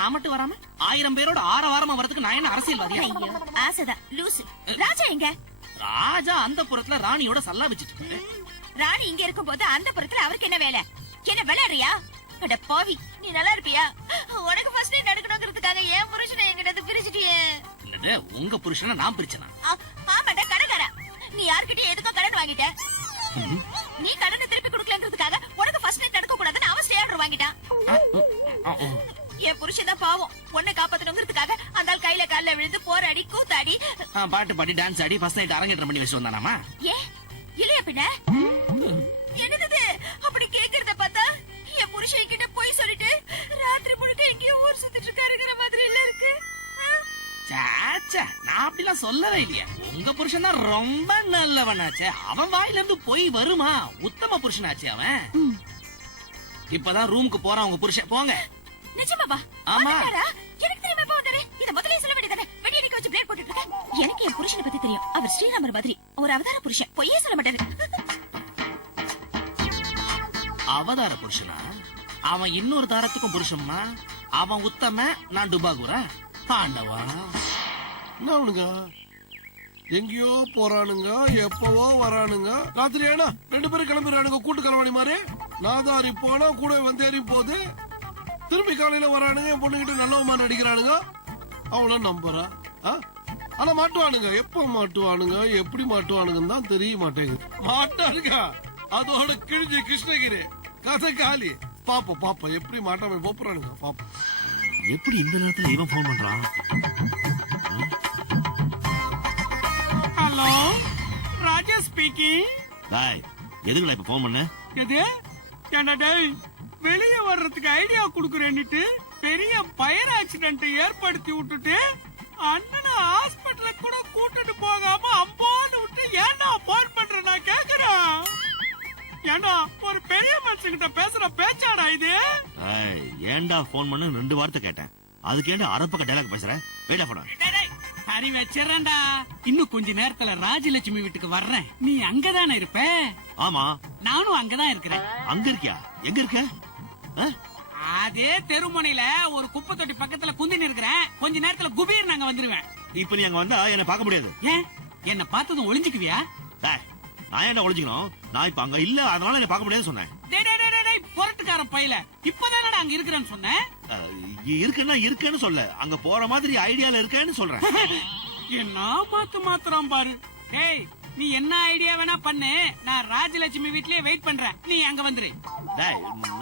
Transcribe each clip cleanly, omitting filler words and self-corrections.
நான் மட்டும் வராம 1000 பேரோட வாரமா வரதுக்கு நான் என்ன அரசியல்வாதியா? ஐயோ ஆசைதான் லூசு. ராஜா எங்க? ராஜா அந்த புறத்துல ராணியோட சல்லா வச்சிட்டு இருக்காரு. ராணி இங்க இருக்கும் போது அந்த புறத்துல அவருக்கு என்ன வேலை? என்ன விளையாடுறியா? அட பாவி, நீ நல்லா இருப்பியா? உனக்கு ஃபர்ஸ்ட் நைட் நடக்கணுங்கிறதுக்காக ஏன் புருஷனை என்கிட்ட பிரிச்சிட்டியே? என்னது உங்க புருஷனை நான் பிரிச்சனா? ஆமாடா கடகாரா, நீ யார்கிட்டயும் எதுக்கும் கடன் வாங்கிட்ட. நீ கடனை திருப்பி கொடுக்கலன்றதுக்காக உனக்கு ஃபர்ஸ்ட் நைட் நடக்க கூடாதுன்னு அவன் ஸ்டே ஆர்டர் வாங்கிட்டான். என் புருஷன் தான் பாவம், உன்னை காப்பாத்தணுங்கிறதுக்காக அந்த ஆள் கையில கால்ல விழுந்து போராடி கூத்தாடி பாட்டு பாடி டான்ஸ் ஆடி ஃபர்ஸ்ட் நைட் அரங்கேற்றம் பண்ணி வச்சு வந்தானாமா? ஏ இல்லையா பின்ன? என்னது அப்படி கேக்குறத பார்த்தா என் புருஷன் கிட்ட போய் சொல்லிட்டு ராத்திரி முழுக்க எங்கேயோ ஊர் சுத்திட்டு இருக்காருங்கிற மாதிரி இல்ல இருக்கு. சாச்சா, நான் அப்படிலாம் சொல்லவே இல்லையா. உங்க புருஷன் தான் ரொம்ப நல்லவனாச்சே. அவன் வாயில இருந்து போய் வருமா? உத்தம புருஷனாச்சே அவன். இப்பதான் ரூமுக்கு போறான் உங்க புருஷன். போங்க. நிஜமாவா? ஆமா. எனக்கு தெரியுமா எப்ப வந்தாரு? இத முதல்ல சொல்ல வேண்டியதானே. வெடி அடிக்க வச்சு பிளேட் போட்டுட்டு இருக்க. எனக்கு என் புருஷனை பத்தி தெரியும். அவர் ஸ்ரீராமர் மாதிரி ஒரு அவதார புருஷன். பொய்யே சொல்ல மாட்டாரு. அவதார புருஷனா? அவன் இன்னொரு தாரத்துக்கும் புருஷம்மா. அவன் உத்தம, நான் டுபாகுரா. பாண்டவா என்ன அவனுங்க எங்கேயோ போறானுங்க, எப்பவோ வரானுங்க. ராத்திரி ஆனா 2 பேரும் கிளம்பிடுறானுங்க கூட்டு கலவாணி மாதிரி. நாதாரி போனா கூட வந்தேறி போகுது. திரும்பி காலையில வரானுங்க, என் பொண்ணுகிட்ட நல்லவமா நடிக்கிறானுங்க. அவள நம்புறா. ஆனா மாட்டுவானுங்க. எப்ப மாட்டுவானுங்க, எப்படி மாட்டுவானுங்கன்னு தான் தெரிய மாட்டேங்குது. மாட்டானுங்க அதோட கிழிஞ்சு கிருஷ்ணகிரி கதை காலி. பாப்பா எப்படி மாட்டாம போறானுங்க பாப்பா. எப்படி இந்த நேரத்துல இவன் போன் பண்றான்? ஹலோ, ராஜா ஸ்பீக்கிங். டேய், எதுக்குடா இப்ப போன் பண்ண? எது? என்ன டேய், வெளிய வர்றதுக்கு ஐடியா குடுக்குறேன்னுட்டு பெரிய ஃபயர் ஆக்சிடென்ட் ஏற்படுத்தி விட்டுட்டு அண்ணனை ஹாஸ்பிடல்ல கூட கூட்டிட்டு போகாம அம்பான்னு விட்டு ஏன்டா போன் பண்ற நான் கேக்குறேன். ஏண்டா ஒரு பெரிய மனுஷங்கிட்ட பேசுற பேச்சாடா இது? ஏன்டா போன் பண்ணு 2 வார்த்தை கேட்டேன். அதுக்கு ஏன்டா அரப்பக்க டைலாக் பேசுற? வெயிட் பண்ணு. சரி வச்சிடறேன்டா. இன்னும் கொஞ்ச நேரத்துல ராஜலட்சுமி வீட்டுக்கு வர்றேன். நீ அங்கதானே இருப்ப? ஆமா, நானும் அங்கதான் இருக்கிறேன். அங்க இருக்கியா? எங்க இருக்க? அதே தெருமுனையில ஒரு குப்பை தொட்டி பக்கத்துல குந்தின்னு இருக்கிறேன். கொஞ்ச நேரத்துல குபீர் நாங்க வந்துருவேன். இப்ப நீ அங்க வந்தா என்ன பார்க்க முடியாது. ஏன்? என்ன பார்த்ததும் ஒளிஞ்சுக்குவியா? நான் என்ன ஒளிஞ்சுக்கணும்? நான் இப்ப அங்க இல்ல, அதனால என்ன பார்க்க முடியாது சொன்னேன். பொருட்டுக்கார பையில இப்பதானடா அங்க இருக்கிறேன்னு சொன்னேன். இருக்குன்னா இருக்கேன்னு சொல்ல, அங்க போற மாதிரி ஐடியால இருக்கேன்னு சொல்றேன். என்ன மாத்துறான் பாரு. ஏய், நீ என்ன ஐடியா வேணா பண்ணு. நான் ராஜலட்சுமி வீட்லயே வெயிட் பண்றேன். நீ அங்க வந்துரு.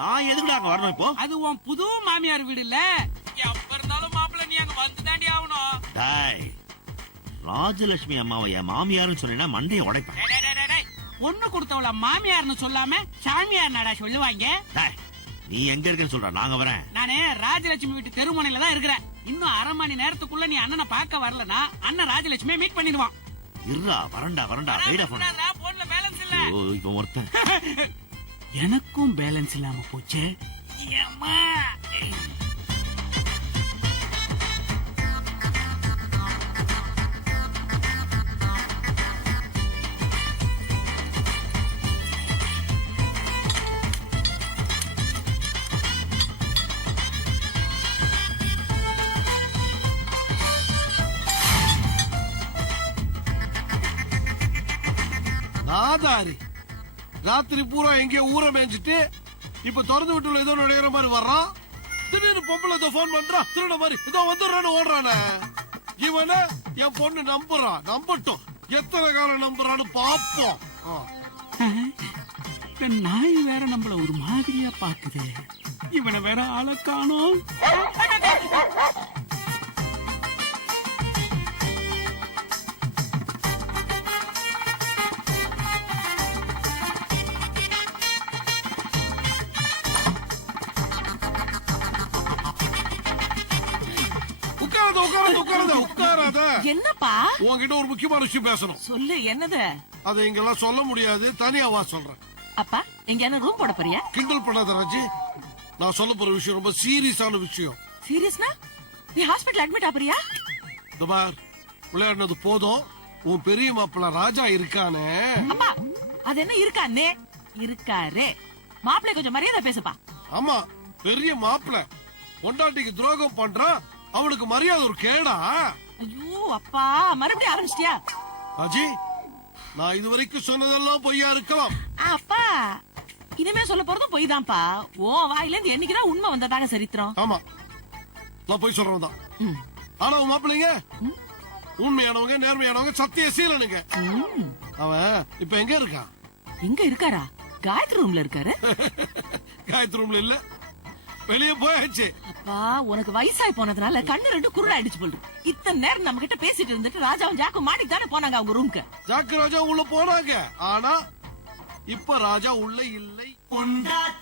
நான் எதுக்குடா அங்க வரணும் இப்போ? அது உன் புது மாமியார் வீடு இல்ல. எப்ப இருந்தாலும் மாப்பிள்ள நீ அங்க வந்து தாண்டி ஆகணும். ராஜலட்சுமி அம்மாவை என் மாமியார்னு சொன்னா மண்டையை உடைப்பேன். ஒண்ணு கொடுத்தவள மாமியார்னு சொல்லாம சாமியார் நாடா சொல்லுவாங்க. நீ எங்க இருக்கன்னு சொல்ற, நாங்க வரேன். நானே ராஜலட்சுமி வீட்டு தெருமுனையில தான் இருக்கிறேன். இன்னும் 1/2 மணி நேரத்துக்குள்ள நீ அண்ணனை பார்க்க வரலனா அண்ணன் ராஜலட்சுமியை மீட் பண்ணிடுவான். இருடா, வரண்டா. போன்ல பேலன்ஸ் இல்ல. இப்ப ஒருத்தன் எனக்கும் பேலன்ஸ் இல்லாம போச்சு. நாதாரி ராத்திரி பூரா எங்கேயோ ஊற மேய்ஞ்சிட்டு இப்ப திறந்து விட்டு ஏதோ நுழையிற மாதிரி வர்றான். திடீர்னு பொம்பளை போன் பண்றா, திருட மாதிரி இதோ வந்துடுறான்னு ஓடுறானே. இவன என் பொண்ணு நம்புறான். நம்பட்டும், எத்தனை காலம் நம்புறான்னு பாப்போம். நாய் வேற நம்மள ஒரு மாதிரியா பாக்குது. இவனை வேற ஆள காணோம். உட்காராத. என்னப்பா? உன்கிட்ட ஒரு முக்கியமான விஷயம் பேசணும். சொல்லு, என்னது? அதை இங்கெல்லாம் சொல்ல முடியாது, தனியாவா சொல்றேன். அப்பா, எங்க ரூம் போட போறியா? கிண்டல் பண்ணாத ராஜி. நான் சொல்ல போற விஷயம் ரொம்ப சீரியஸான விஷயம். சீரியஸ்னா? நீ ஹாஸ்பிடல் அட்மிட் ஆகுறியா? விளையாடுனது போதும். உன் பெரிய மாப்பிள்ள ராஜா இருக்கானே. அப்பா, அது என்ன இருக்கானே? இருக்காரு. மாப்பிள்ளை கொஞ்சம் மரியாதை பேசுப்பா. ஆமா, பெரிய மாப்பிள்ள. பொண்டாட்டிக்கு துரோகம் பண்றான், அவனுக்கு மரியாதை ஒரு கேடா? ஐயோ அப்பா, மறுபடியும் ஆரம்பிச்சிட்டியா? ராஜி, நான் இதுவரைக்கும் சொன்னதெல்லாம் பொய்யா இருக்கலாம். அப்பா, இனிமே சொல்ல போறதும் பொய் தான்ப்பா. உன் வாயில இருந்து என்னைக்குதான் உண்மை வந்ததாக சரித்திரம். ஆமா, நான் போய் சொல்றவன் தான். ம். ஆனா உன் மாப்பிள்ளைங்க உண்மையானவங்க, நேர்மையானவங்க, சத்திய சீலனுங்க. ம். அவன் இப்ப எங்க இருக்கான்? எங்க இருக்காரா? காயத்ரி ரூம்ல இருக்காரு. காயத்ரி ரூம்ல இல்ல, வெளியே போயாச்சு. அப்பா, உனக்கு வயசாய் போனதுனால கண்ணு ரெண்டு குருடாயிடுச்சு போல் இருக்கு. இத்தனை நேரம் நம்ம கிட்ட பேசிட்டு இருந்துட்டு ராஜாவும் ஜாக்கும் மாடிக்கு தானே போனாங்க அவங்க ரூம்க்கு. ஜாக்கு ராஜா உள்ள போனாங்க, ஆனா இப்ப ராஜா உள்ள இல்லை.